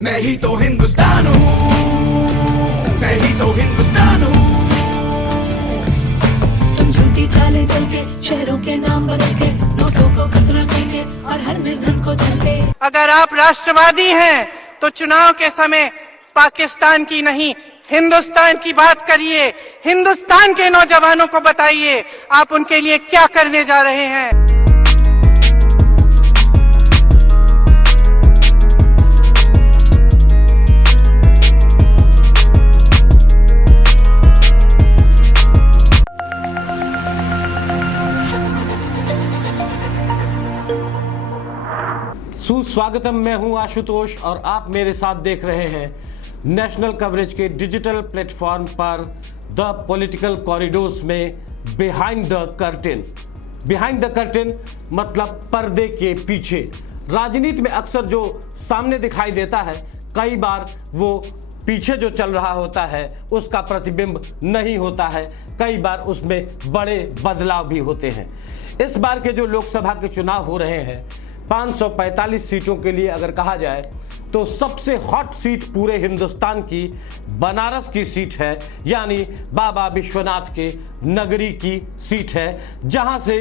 मैं ही तो हिंदुस्तान हूँ, मैं ही तो हिंदुस्तान हूँ। तुम झूठी चाले चल के शहरों के नाम बदल के नोटों को कचरा फेंके और हर निर्धन को झलके। अगर आप राष्ट्रवादी हैं तो चुनाव के समय पाकिस्तान की नहीं हिंदुस्तान की बात करिए। हिंदुस्तान के नौजवानों को बताइए आप उनके लिए क्या करने जा रहे हैं। सुस्वागतम। मैं हूं आशुतोष और आप मेरे साथ देख रहे हैं नेशनल कवरेज के डिजिटल प्लेटफॉर्म पर द पॉलिटिकल कॉरिडोर्स में behind the curtain. Behind the curtain मतलब पर्दे के पीछे। राजनीति में अक्सर जो सामने दिखाई देता है, कई बार वो पीछे जो चल रहा होता है उसका प्रतिबिंब नहीं होता है। कई बार उसमें बड़े बदलाव भी होते हैं। इस बार के जो लोकसभा के चुनाव हो रहे हैं, 545 सीटों के लिए अगर कहा जाए तो सबसे हॉट सीट पूरे हिंदुस्तान की बनारस की सीट है, यानी बाबा विश्वनाथ के नगरी की सीट है, जहां से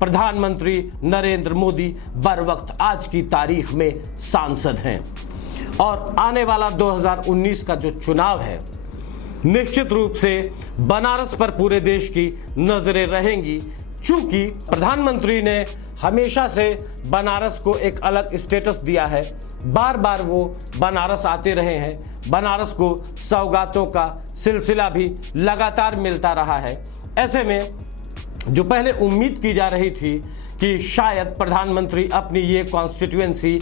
प्रधानमंत्री नरेंद्र मोदी बर वक्त आज की तारीख में सांसद हैं। और आने वाला 2019 का जो चुनाव है, निश्चित रूप से बनारस पर पूरे देश की नजरें रहेंगी, चूंकि प्रधानमंत्री ने हमेशा से बनारस को एक अलग स्टेटस दिया है। बार बार वो बनारस आते रहे हैं। बनारस को सौगातों का सिलसिला भी लगातार मिलता रहा है। ऐसे में जो पहले उम्मीद की जा रही थी कि शायद प्रधानमंत्री अपनी ये कॉन्स्टिट्यूएंसी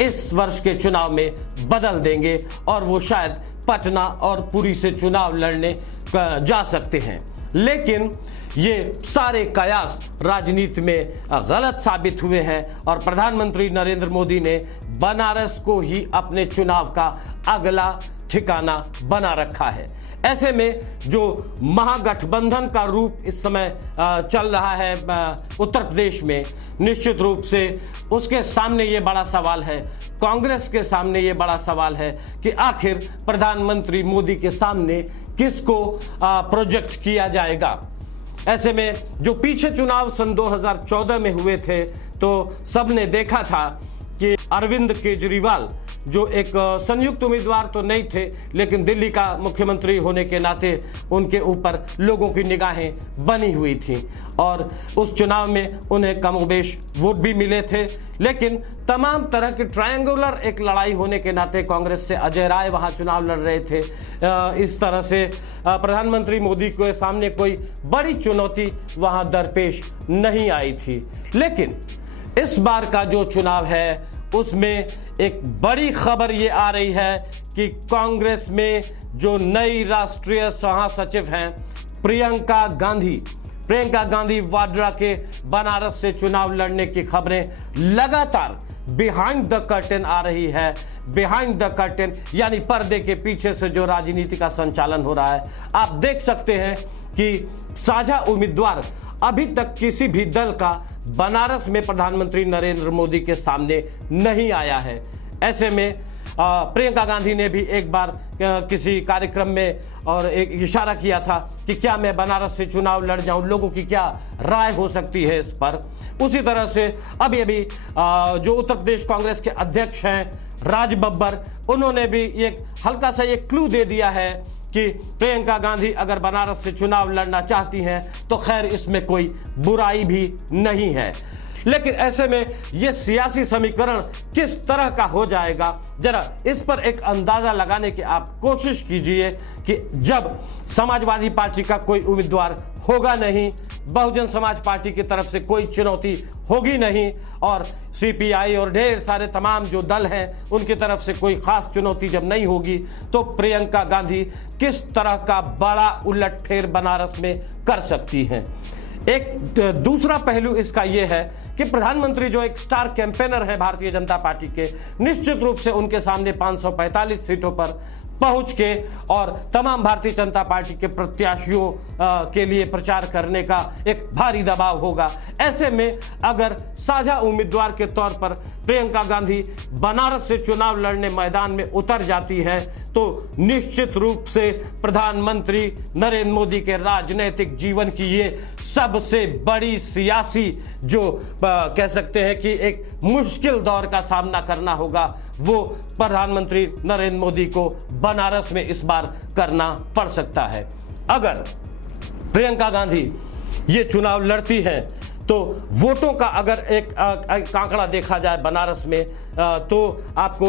इस वर्ष के चुनाव में बदल देंगे और वो शायद पटना और पुरी से चुनाव लड़ने जा सकते हैं, लेकिन ये सारे कयास राजनीति में गलत साबित हुए हैं और प्रधानमंत्री नरेंद्र मोदी ने बनारस को ही अपने चुनाव का अगला ठिकाना बना रखा है। ऐसे में जो महागठबंधन का रूप इस समय चल रहा है उत्तर प्रदेश में, निश्चित रूप से उसके सामने ये बड़ा सवाल है, कांग्रेस के सामने ये बड़ा सवाल है कि आखिर प्रधानमंत्री मोदी के सामने किसको प्रोजेक्ट किया जाएगा। ऐसे में जो पीछे चुनाव सन 2014 में हुए थे तो सबने देखा था कि अरविंद केजरीवाल जो एक संयुक्त उम्मीदवार तो नहीं थे, लेकिन दिल्ली का मुख्यमंत्री होने के नाते उनके ऊपर लोगों की निगाहें बनी हुई थी और उस चुनाव में उन्हें कमोबेश वोट भी मिले थे। लेकिन तमाम तरह की ट्रायंगुलर एक लड़ाई होने के नाते कांग्रेस से अजय राय वहां चुनाव लड़ रहे थे। इस तरह से प्रधानमंत्री मोदी के सामने कोई बड़ी चुनौती वहां दरपेश नहीं आई थी। लेकिन इस बार का जो चुनाव है उसमें एक बड़ी खबर ये आ रही है कि कांग्रेस में जो नई राष्ट्रीय महासचिव हैं प्रियंका गांधी वाड्रा के बनारस से चुनाव लड़ने की खबरें लगातार बिहाइंड द कर्टेन आ रही है। बिहाइंड द कर्टेन यानी पर्दे के पीछे से जो राजनीति का संचालन हो रहा है। आप देख सकते हैं कि साझा उम्मीदवार अभी तक किसी भी दल का बनारस में प्रधानमंत्री नरेंद्र मोदी के सामने नहीं आया है। ऐसे में प्रियंका गांधी ने भी एक बार किसी कार्यक्रम में और एक इशारा किया था कि क्या मैं बनारस से चुनाव लड़ जाऊं, लोगों की क्या राय हो सकती है इस पर। उसी तरह से अभी जो उत्तर प्रदेश कांग्रेस के अध्यक्ष हैं राज बब्बर, उन्होंने भी एक हल्का सा एक क्लू दे दिया है कि प्रियंका गांधी अगर बनारस से चुनाव लड़ना चाहती हैं तो खैर इसमें कोई बुराई भी नहीं है। लेकिन ऐसे में ये सियासी समीकरण किस तरह का हो जाएगा, जरा इस पर एक अंदाजा लगाने की आप कोशिश कीजिए कि जब समाजवादी पार्टी का कोई उम्मीदवार होगा नहीं, बहुजन समाज पार्टी की तरफ से कोई चुनौती होगी नहीं और सीपीआई और ढेर सारे तमाम जो दल हैं उनकी तरफ से कोई खास चुनौती जब नहीं होगी, तो प्रियंका गांधी किस तरह का बड़ा उलटफेर बनारस में कर सकती हैं। एक दूसरा पहलू इसका यह है कि प्रधानमंत्री जो एक स्टार कैंपेनर है भारतीय जनता पार्टी के, निश्चित रूप से उनके सामने 545 सीटों पर पहुंच के और तमाम भारतीय जनता पार्टी के प्रत्याशियों के लिए प्रचार करने का एक भारी दबाव होगा। ऐसे में अगर साझा उम्मीदवार के तौर पर प्रियंका गांधी बनारस से चुनाव लड़ने मैदान में उतर जाती है तो निश्चित रूप से प्रधानमंत्री नरेंद्र मोदी के राजनीतिक जीवन की ये सबसे बड़ी सियासी जो कह सकते हैं कि एक मुश्किल दौर का सामना करना होगा, वो प्रधानमंत्री नरेंद्र मोदी को बनारस में इस बार करना पड़ सकता है। अगर प्रियंका गांधी ये चुनाव लड़ती हैं तो वोटों का अगर एक आंकड़ा देखा जाए बनारस में तो आपको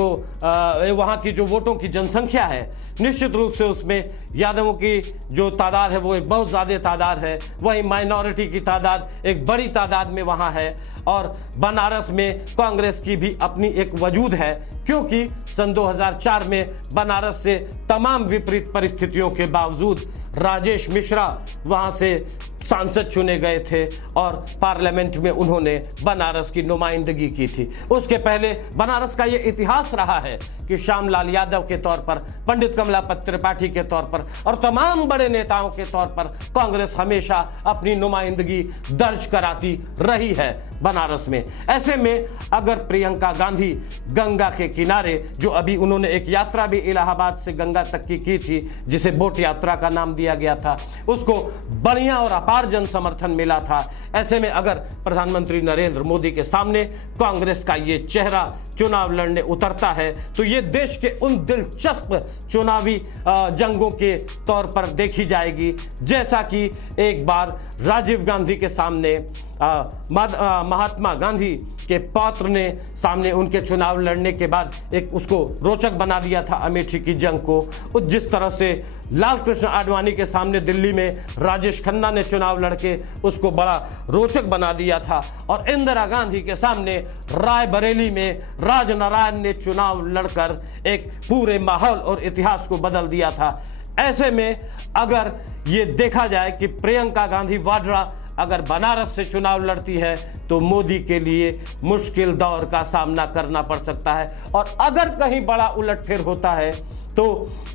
वहाँ की जो वोटों की जनसंख्या है निश्चित रूप से उसमें यादवों की जो तादाद है वो एक बहुत ज़्यादा तादाद है, वहीं माइनॉरिटी की तादाद एक बड़ी तादाद में वहाँ है। और बनारस में कांग्रेस की भी अपनी एक वजूद है, क्योंकि सन 2004 में बनारस से तमाम विपरीत परिस्थितियों के बावजूद राजेश मिश्रा वहाँ से सांसद चुने गए थे और पार्लियामेंट में उन्होंने बनारस की नुमाइंदगी की थी। उसके पहले बनारस का ये इतिहास रहा है कि श्यामलाल यादव के तौर पर, पंडित कमलापत त्रिपाठी के तौर पर और तमाम बड़े नेताओं के तौर पर कांग्रेस हमेशा अपनी नुमाइंदगी दर्ज कराती रही है बनारस में। ऐसे में अगर प्रियंका गांधी गंगा के किनारे, जो अभी उन्होंने एक यात्रा भी इलाहाबाद से गंगा तक की थी जिसे बोट यात्रा का नाम दिया गया था, उसको बढ़िया और अपार जन समर्थन मिला था। ऐसे में अगर प्रधानमंत्री नरेंद्र मोदी के सामने कांग्रेस का ये चेहरा चुनाव लड़ने उतरता है तो ये देश के उन दिलचस्प चुनावी जंगों के तौर पर देखी जाएगी जैसा कि एक बार राजीव गांधी के सामने महात्मा गांधी के पौत्र ने सामने उनके चुनाव लड़ने के बाद एक उसको रोचक बना दिया था अमेठी की जंग को। जिस तरह से लाल कृष्ण आडवाणी के सामने दिल्ली में राजेश खन्ना ने चुनाव लड़के उसको बड़ा रोचक बना दिया था, और इंदिरा गांधी के सामने रायबरेली में राजनारायण ने चुनाव लड़कर एक पूरे माहौल और इतिहास को बदल दिया था। ऐसे में अगर ये देखा जाए कि प्रियंका गांधी वाड्रा अगर बनारस से चुनाव लड़ती है तो मोदी के लिए मुश्किल दौर का सामना करना पड़ सकता है, और अगर कहीं बड़ा उलटफेर होता है तो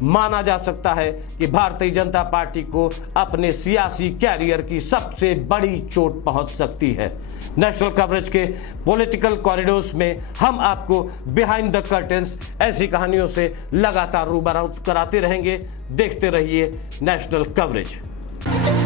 माना जा सकता है कि भारतीय जनता पार्टी को अपने सियासी कैरियर की सबसे बड़ी चोट पहुंच सकती है। नेशनल कवरेज के पॉलिटिकल कॉरिडोर्स में हम आपको बिहाइंड द कर्टेन्स ऐसी कहानियों से लगातार रूबरू कराते रहेंगे। देखते रहिए नेशनल कवरेज।